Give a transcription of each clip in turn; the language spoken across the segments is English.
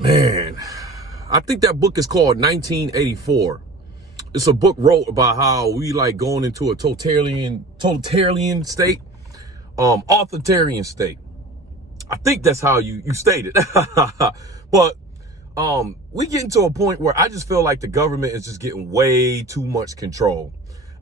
Man, I think that book is called 1984. It's a book wrote about how we like going into a totalitarian state, authoritarian state. I think that's how you state it. But we get into a point where I just feel like the government is just getting way too much control.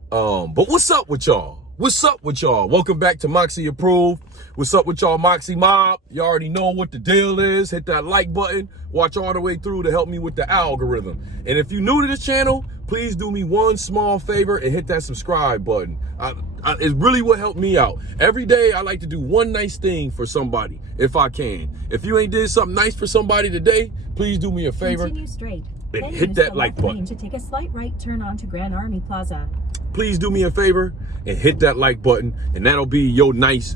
But what's up with y'all? What's up with y'all? Welcome back to Moxy Approved. What's up with y'all, Moxy Mob? You already know what the deal is. Hit that like button. Watch all the way through to help me with the algorithm. And if you're new to this channel, please do me one small favor and hit that subscribe button. It really will help me out. Every day, I like to do one nice thing for somebody, if I can. If you ain't did something nice for somebody today, please do me a favor. Continue straight. And Then hit use that the like left button. lane to take a slight right turn onto Grand Army Plaza. Please do me a favor and hit that like button, and that'll be your nice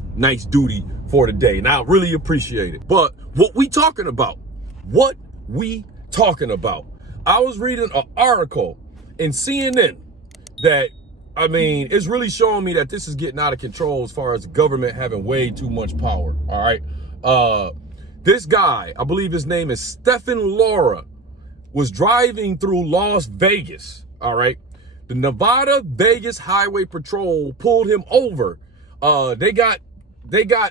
duty for the day. And I really appreciate it. But what we talking about? What we talking about? I was reading an article in CNN that, I mean, it's really showing me that this is getting out of control as far as the government having way too much power. All right. This guy, I believe his name is Lara, was driving through Las Vegas. All right. The Nevada Vegas Highway Patrol pulled him over. They got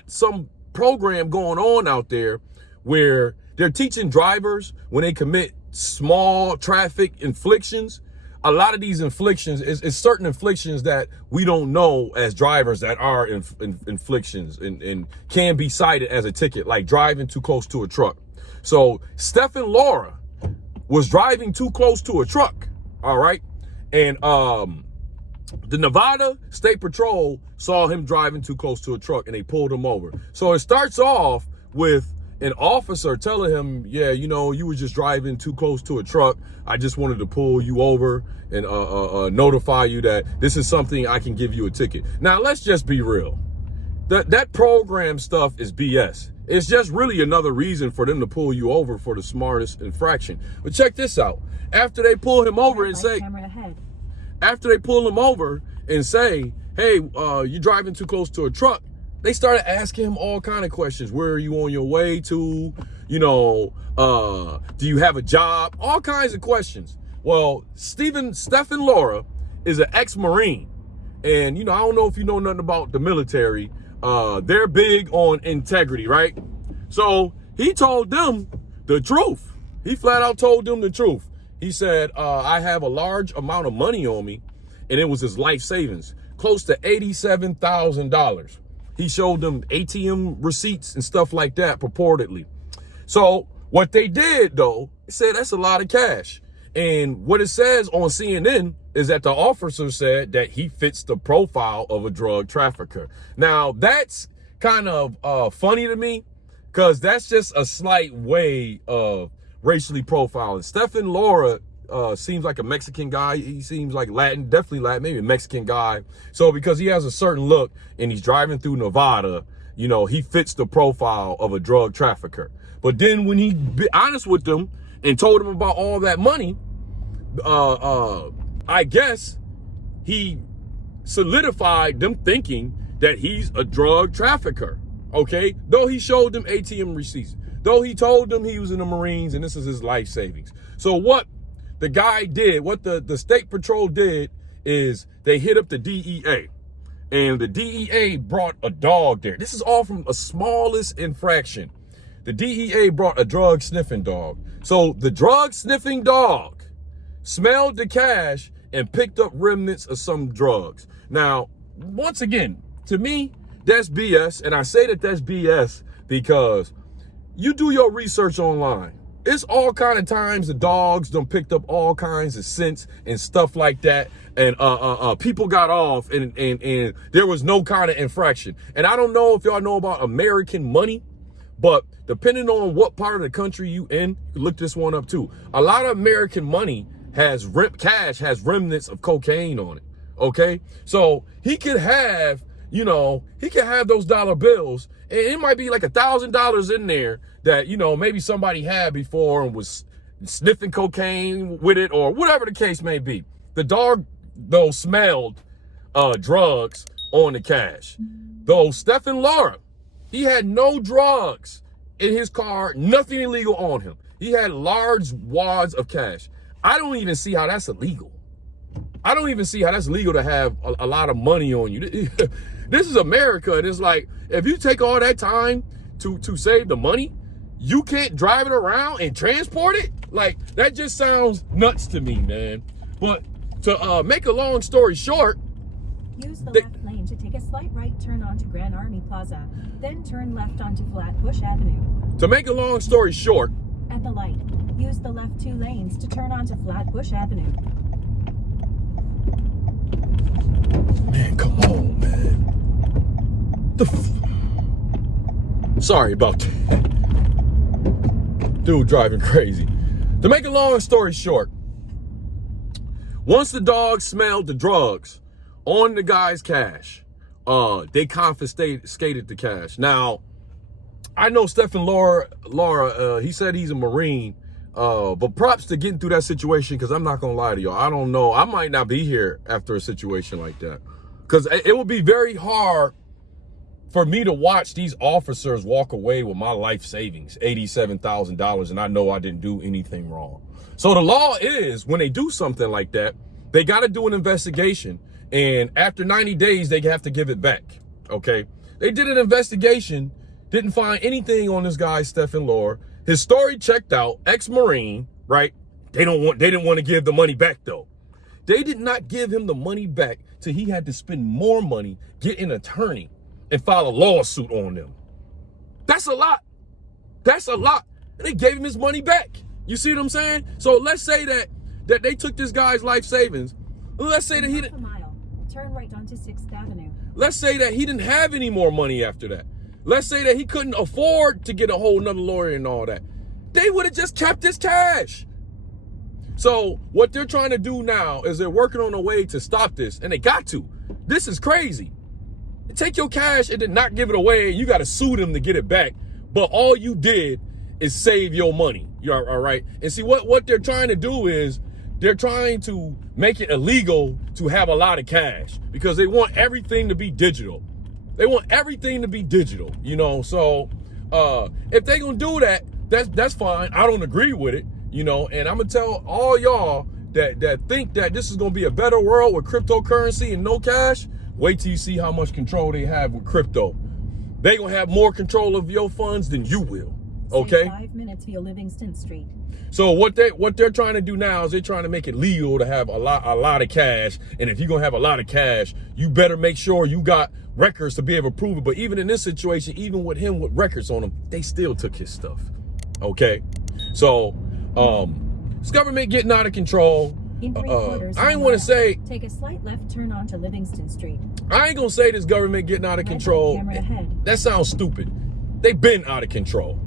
some program going on out there where they're teaching drivers when they commit small traffic infractions. A lot of these infractions is certain infractions that we don't know as drivers that are infractions and can be cited as a ticket, like driving too close to a truck. So Lara was driving too close to a truck. All right. And the Nevada State Patrol saw him driving too close to a truck and they pulled him over. So it starts off with an officer telling him, yeah, you know, you were just driving too close to a truck. I just wanted to pull you over and notify you that this is something I can give you a ticket. Now, let's just be real. That program stuff is BS. It's just really another reason for them to pull you over for the smartest infraction. But check this out. After they pull him over and say, hey, you're driving too close to a truck, they started asking him all kind of questions. Where are you on your way to? You know, do you have a job? All kinds of questions. Well, Lara is an ex-Marine. And, you know, I don't know if you know nothing about the military. They're big on integrity, right? So he told them the truth. He flat out told them the truth. He said, I have a large amount of money on me, and it was his life savings, close to $87,000. He showed them ATM receipts and stuff like that, purportedly. So what they did, though, it said that's a lot of cash. And what it says on CNN is that the officer said that he fits the profile of a drug trafficker. Now, that's kind of funny to me, because that's just a slight way of racially profiling. Lara seems like a Mexican guy. He seems like Latin, definitely Latin, maybe a Mexican guy. So because he has a certain look and he's driving through Nevada, you know, he fits the profile of a drug trafficker. But then when he be honest with them and told them about all that money, I guess he solidified them thinking that he's a drug trafficker. Okay, though he showed them ATM receipts, though he told them he was in the Marines and this is his life savings. So what the guy did, what the state patrol did, is they hit up the DEA, and the DEA brought a dog there. This is all from a smallest infraction. The DEA brought a drug sniffing dog. So the drug sniffing dog smelled the cash and picked up remnants of some drugs. Now, once again, to me, that's BS. And I say that that's BS because you do your research online. It's all kind of times the dogs done picked up all kinds of scents and stuff like that. And people got off and there was no kind of infraction. And I don't know if y'all know about American money, but depending on what part of the country you in, you can look this one up too. A lot of American money has cash has remnants of cocaine on it. Okay, so he could have, you know, he could have those dollar bills, and it might be like $1,000 in there that, you know, maybe somebody had before and was sniffing cocaine with it or whatever the case may be. The dog, though, smelled drugs on the cash. Though Lara, he had no drugs in his car, nothing illegal on him. He had large wads of cash. I don't even see how that's illegal. I don't even see how that's legal to have a lot of money on you. This is America, and it's like, if you take all that time to save the money, you can't drive it around and transport it? Like, that just sounds nuts to me, man. But to make a long story short, use the left lane to take a slight right turn onto Grand Army Plaza, then turn left onto Flatbush Avenue. To make a long story short, at the light, use the left 2 lanes to turn onto Flatbush Avenue. Man, come on, man. Sorry about that. Dude driving crazy. To make a long story short, once the dogs smelled the drugs on the guy's cash, they confiscated the cash. Now, I know Stephen Lara, he said he's a Marine, but props to getting through that situation, because I'm not going to lie to y'all. I don't know. I might not be here after a situation like that, because it would be very hard for me to watch these officers walk away with my life savings, $87,000, and I know I didn't do anything wrong. So the law is, when they do something like that, they got to do an investigation, and after 90 days, they have to give it back, okay? They did an investigation, didn't find anything on this guy, Stephen Lara. His story checked out, ex-Marine, right? They didn't want to give the money back, though. They did not give him the money back till he had to spend more money, get an attorney, and file a lawsuit on them. That's a lot. That's a lot. And they gave him his money back. You see what I'm saying? So let's say that they took this guy's life savings. Let's say that he didn't. Turn right onto 6th Avenue. Let's say that he didn't have any more money after that. Let's say that he couldn't afford to get a whole nother lawyer and all that. They would have just kept his cash. So what they're trying to do now is they're working on a way to stop this, and they got to. This is crazy. Take your cash and then not give it away. You got to sue them to get it back. But all you did is save your money. You're all right. And see, what they're trying to do is they're trying to make it illegal to have a lot of cash, because they want everything to be digital. They want everything to be digital, you know. So if they're going to do that, that's fine. I don't agree with it, you know. And I'm going to tell all y'all that think that this is going to be a better world with cryptocurrency and no cash. Wait till you see how much control they have with crypto. They're going to have more control of your funds than you will. Okay? Save 5 minutes via Livingston Street. So what they're trying to do now is they're trying to make it legal to have a lot of cash. And if you're going to have a lot of cash, you better make sure you got records to be able to prove it. But even in this situation, even with him with records on him, they still took his stuff. Okay? So this government getting out of control. I ain't want to say, take a slight left turn onto Livingston Street. I ain't gonna say this government getting out of control. That sounds stupid. They've been out of control.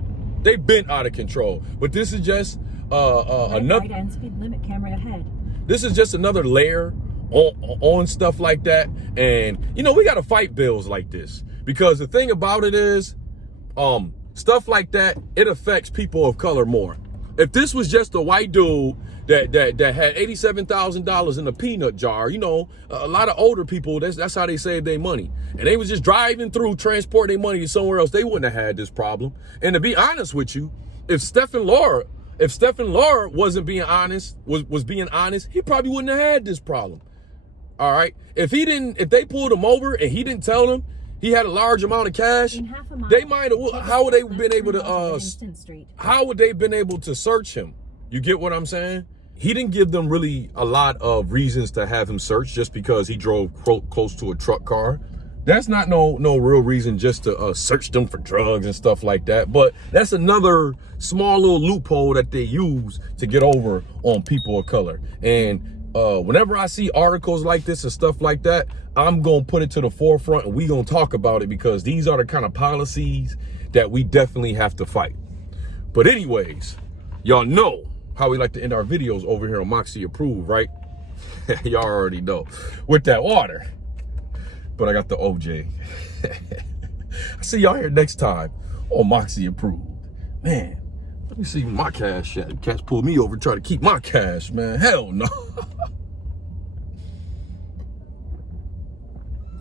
They've been out of control. But this is just another. Right and speed limit camera ahead. This is just another layer on stuff like that. And you know, we gotta fight bills like this, because the thing about it is, stuff like that, it affects people of color more. If this was just a white dude that had $87,000 in a peanut jar, you know, a lot of older people, that's how they save their money. And they was just driving through, transporting their money to somewhere else, they wouldn't have had this problem. And to be honest with you, if Stephen Lara wasn't being honest, was being honest, he probably wouldn't have had this problem. All right. If they pulled him over and he didn't tell them he had a large amount of cash, they might have, how would they been able to search him? You get what I'm saying? He didn't give them really a lot of reasons to have him searched just because he drove close to a truck car. That's not no real reason just to search them for drugs and stuff like that. But that's another small little loophole that they use to get over on people of color. And whenever I see articles like this and stuff like that, I'm going to put it to the forefront and we going to talk about it, because these are the kind of policies that we definitely have to fight. But anyways, y'all know how we like to end our videos over here on Moxy Approved, right? Y'all already know. With that water. But I got the OJ. I'll see y'all here next time on Moxy Approved. Man, let me see my cash at. Cats pulled me over trying to keep my cash, man. Hell no.